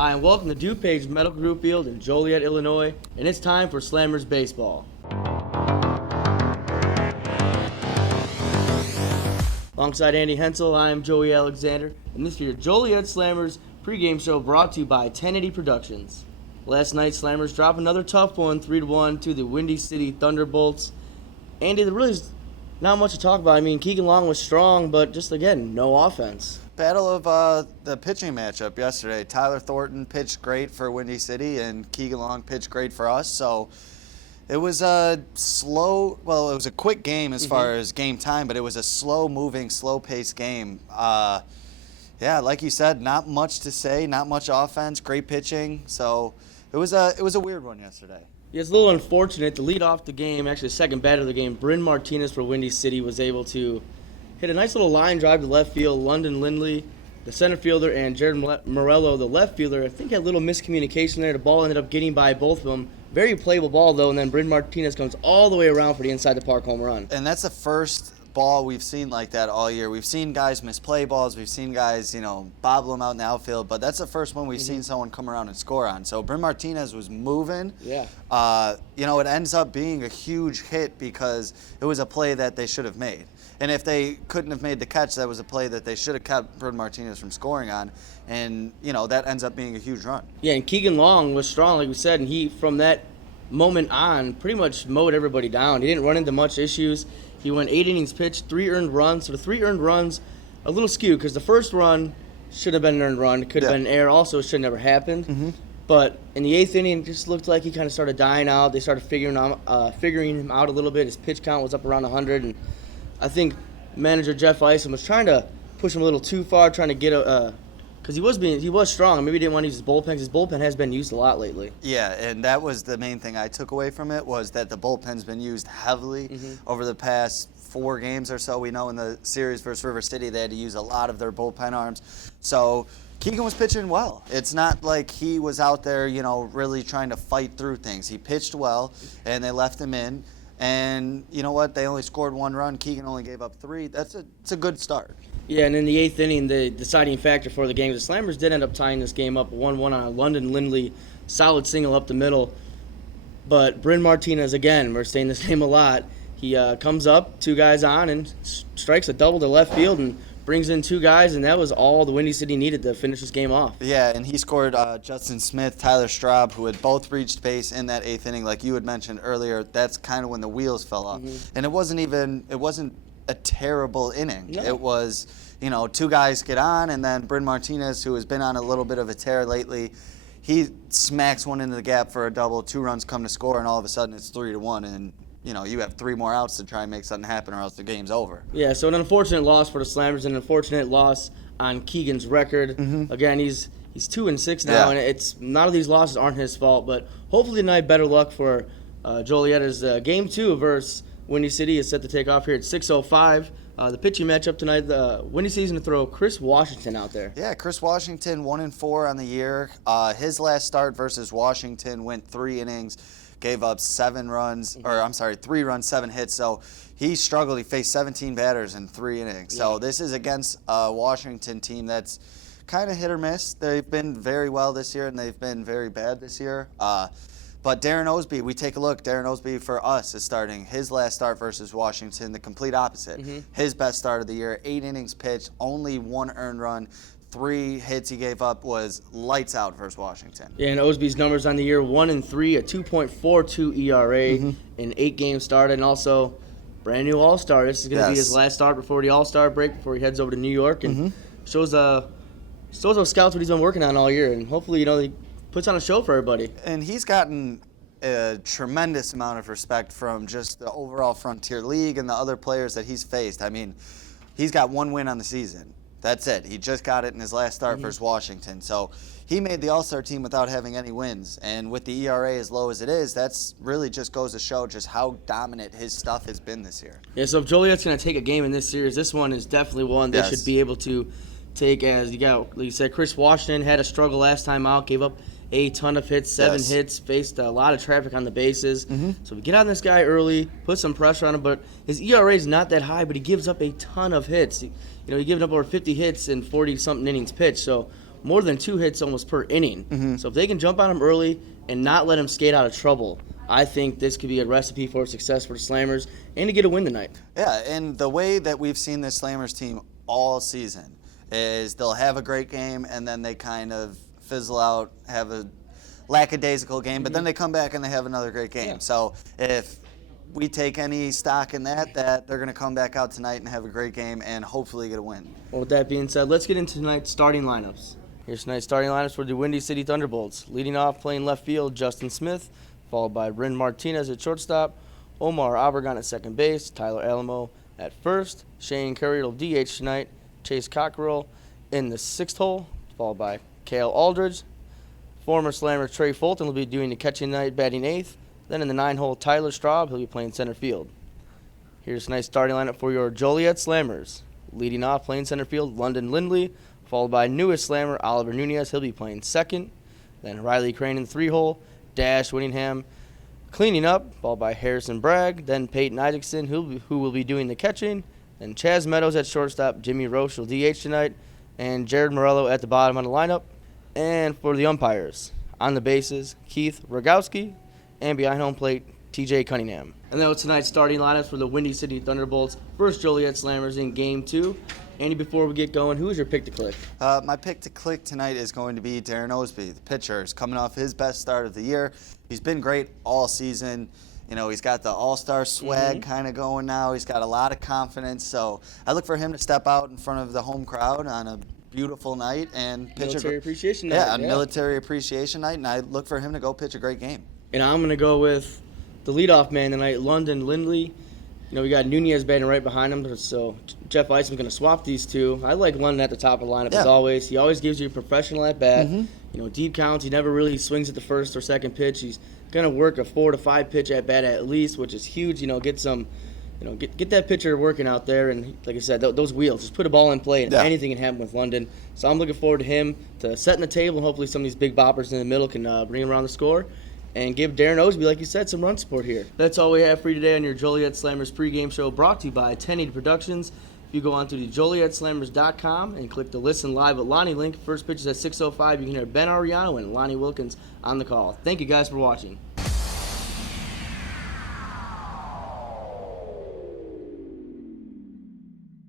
Hi, and welcome to DuPage Medical Group Field in Joliet, Illinois, and it's time for Slammers Baseball. Alongside Andy Hensel, I am Joey Alexander, and this is your Joliet Slammers pregame show brought to you by 1080 Productions. Last night, Slammers dropped another tough one, 3-1 to the Windy City Thunderbolts. Andy, there really is not much to talk about. I mean, Keegan Long was strong, but just, again, no offense. Battle of the pitching matchup yesterday. Tyler Thornton pitched great for Windy City, and Keegan Long pitched great for us. So it was a it was a quick game as far as game time, but it was a slow-moving, slow-paced game. Like you said, not much to say, not much offense, great pitching. So it was a weird one yesterday. Yeah, it's a little unfortunate. To lead off the game, actually the second batter of the game, Bryn Martinez for Windy City was able to hit a nice little line drive to left field. London Lindley, the center fielder, and Jared Morello, the left fielder, I think had a little miscommunication there. The ball ended up getting by both of them. Very playable ball, though, and then Bryn Martinez comes all the way around for the inside the park home run. And that's the first ball we've seen like that all year. We've seen guys misplay balls. We've seen guys, bobble them out in the outfield. But that's the first one we've seen someone come around and score on. So Bryn Martinez was moving. Yeah. It ends up being a huge hit because it was a play that they should have made. And if they couldn't have made the catch, that was a play that they should have kept Bryn Martinez from scoring on. And, that ends up being a huge run. Yeah, and Keegan Long was strong, like we said, and he, from that moment on, pretty much mowed everybody down. He didn't run into much issues. He went 8 innings pitched, 3 earned runs. So the 3 earned runs, a little skewed because the first run should have been an earned run. It could have been an error. Also, it should have never happened. But in the 8th inning, it just looked like he kind of started dying out. They started figuring him out a little bit. His pitch count was up around 100, and I think manager Jeff Isom was trying to push him a little too far, trying to get because he was strong. Maybe he didn't want to use his bullpen. His bullpen has been used a lot lately. Yeah, and that was the main thing I took away from it, was that the bullpen's been used heavily over the past 4 games or so. We know in the series versus River City they had to use a lot of their bullpen arms. So Keegan was pitching well. It's not like he was out there, really trying to fight through things. He pitched well, and they left him in. And you know what? They only scored 1 run. Keegan only gave up 3. It's a good start. Yeah, and in the 8th inning, the deciding factor for the game, the Slammers did end up tying this game up 1-1 on a London Lindley solid single up the middle. But Bryn Martinez, again, we're saying this name a lot, he comes up, 2 guys on, and strikes a double to left field and brings in 2 guys, and that was all the Windy City needed to finish this game off. Yeah, and he scored Justin Smith, Tyler Straub, who had both reached base in that 8th inning. Like you had mentioned earlier, that's kind of when the wheels fell off. And it wasn't a terrible inning. No. It was, 2 guys get on, and then Bryn Martinez, who has been on a little bit of a tear lately, he smacks one into the gap for a double. 2 runs come to score, and all of a sudden it's 3-1, and you have 3 more outs to try and make something happen, or else the game's over. Yeah, so an unfortunate loss for the Slammers, an unfortunate loss on Keegan's record. Again, he's 2-6 now, and it's none of these losses aren't his fault. But hopefully tonight, better luck for Joliet as game 2 versus Windy City is set to take off here at 6:05. The pitching matchup tonight, Windy City's going to throw Chris Washington out there. Yeah, Chris Washington, 1-4 on the year. His last start versus Washington went 3 innings. Gave up 3 runs, 7 hits. So he struggled. He faced 17 batters in 3 innings. So this is against a Washington team that's kind of hit or miss. They've been very well this year, and they've been very bad this year. But Darren Osby, we take a look. Darren Osby for us is starting his last start versus Washington, the complete opposite. His best start of the year, 8 innings pitched, only 1 earned run. 3 hits he gave up, was lights out versus Washington. Yeah, and Osby's numbers on the year, 1-3, a 2.42 ERA in 8 games started, and also brand new All-Star. This is going to be his last start before the All-Star break, before he heads over to New York, and shows those scouts what he's been working on all year, and hopefully, he puts on a show for everybody. And he's gotten a tremendous amount of respect from just the overall Frontier League and the other players that he's faced. I mean, he's got 1 win on the season. That's it. He just got it in his last start versus Washington. So he made the All-Star team without having any wins. And with the ERA as low as it is, that's really just goes to show just how dominant his stuff has been this year. Yeah, so if Joliet's going to take a game in this series, this one is definitely one they should be able to take, as you got, like you said, Chris Washington had a struggle last time out, gave up a ton of hits, 7 hits, faced a lot of traffic on the bases. So we get on this guy early, put some pressure on him, but his ERA is not that high, but he gives up a ton of hits. He's given up over 50 hits in 40-something innings pitched. So more than 2 hits almost per inning. So if they can jump on him early and not let him skate out of trouble, I think this could be a recipe for success for the Slammers and to get a win tonight. Yeah, and the way that we've seen this Slammers team all season is they'll have a great game and then they kind of fizzle out, have a lackadaisical game, but then they come back and they have another great game. Yeah. So if we take any stock in that they're going to come back out tonight and have a great game and hopefully get a win. Well, with that being said, let's get into tonight's starting lineups. Here's tonight's starting lineups for the Windy City Thunderbolts. Leading off, playing left field, Justin Smith, followed by Bryn Martinez at shortstop, Omar Obregon at second base, Tyler Alamo at first, Shane Curry will DH tonight, Chase Cockrell in the 6th hole, followed by Cale Aldridge. Former Slammer Trey Fulton will be doing the catching tonight, batting 8th. Then in the 9-hole, Tyler Straub, he'll be playing center field. Here's a nice starting lineup for your Joliet Slammers. Leading off, playing center field, London Lindley, followed by newest Slammer Oliver Nunez, he'll be playing second. Then Riley Crane in the 3-hole, Dash Winningham cleaning up, followed by Harrison Bragg. Then Peyton Isaacson, who will be doing the catching. Then Chaz Meadows at shortstop, Jimmy Roche will DH tonight, and Jared Morello at the bottom of the lineup. And for the umpires, on the bases, Keith Rogowski, and behind home plate, TJ Cunningham. And that was tonight's starting lineups for the Windy City Thunderbolts versus Joliet Slammers in Game 2. Andy, before we get going, who is your pick to click? My pick to click tonight is going to be Darren Osby, the pitcher. He's coming off his best start of the year. He's been great all season. You know, he's got the all-star swag kind of going now. He's got a lot of confidence. So I look for him to step out in front of the home crowd on a beautiful night and pitch Military Appreciation Night. Yeah, on Military Appreciation Night, and I look for him to go pitch a great game. And I'm going to go with the leadoff man tonight, London Lindley. You know, we got Nunez batting right behind him, so Jeff Eisman's going to swap these two. I like London at the top of the lineup as always. He always gives you a professional at bat. You know, deep counts. He never really swings at the first or second pitch. He's going to work a 4 to 5 pitch at bat at least, which is huge. You know, get some, you know, get that pitcher working out there. And like I said, those wheels, just put a ball in play, and anything can happen with London. So I'm looking forward to him to setting the table, and hopefully some of these big boppers in the middle can bring him around the score and give Darren Osby, like you said, some run support here. That's all we have for you today on your Joliet Slammers pregame show, brought to you by 1080 Productions. If you go on to the JolietSlammers.com and click the Listen Live at Lonnie link, first pitch is at 6:05. You can hear Ben Ariano and Lonnie Wilkins on the call. Thank you guys for watching.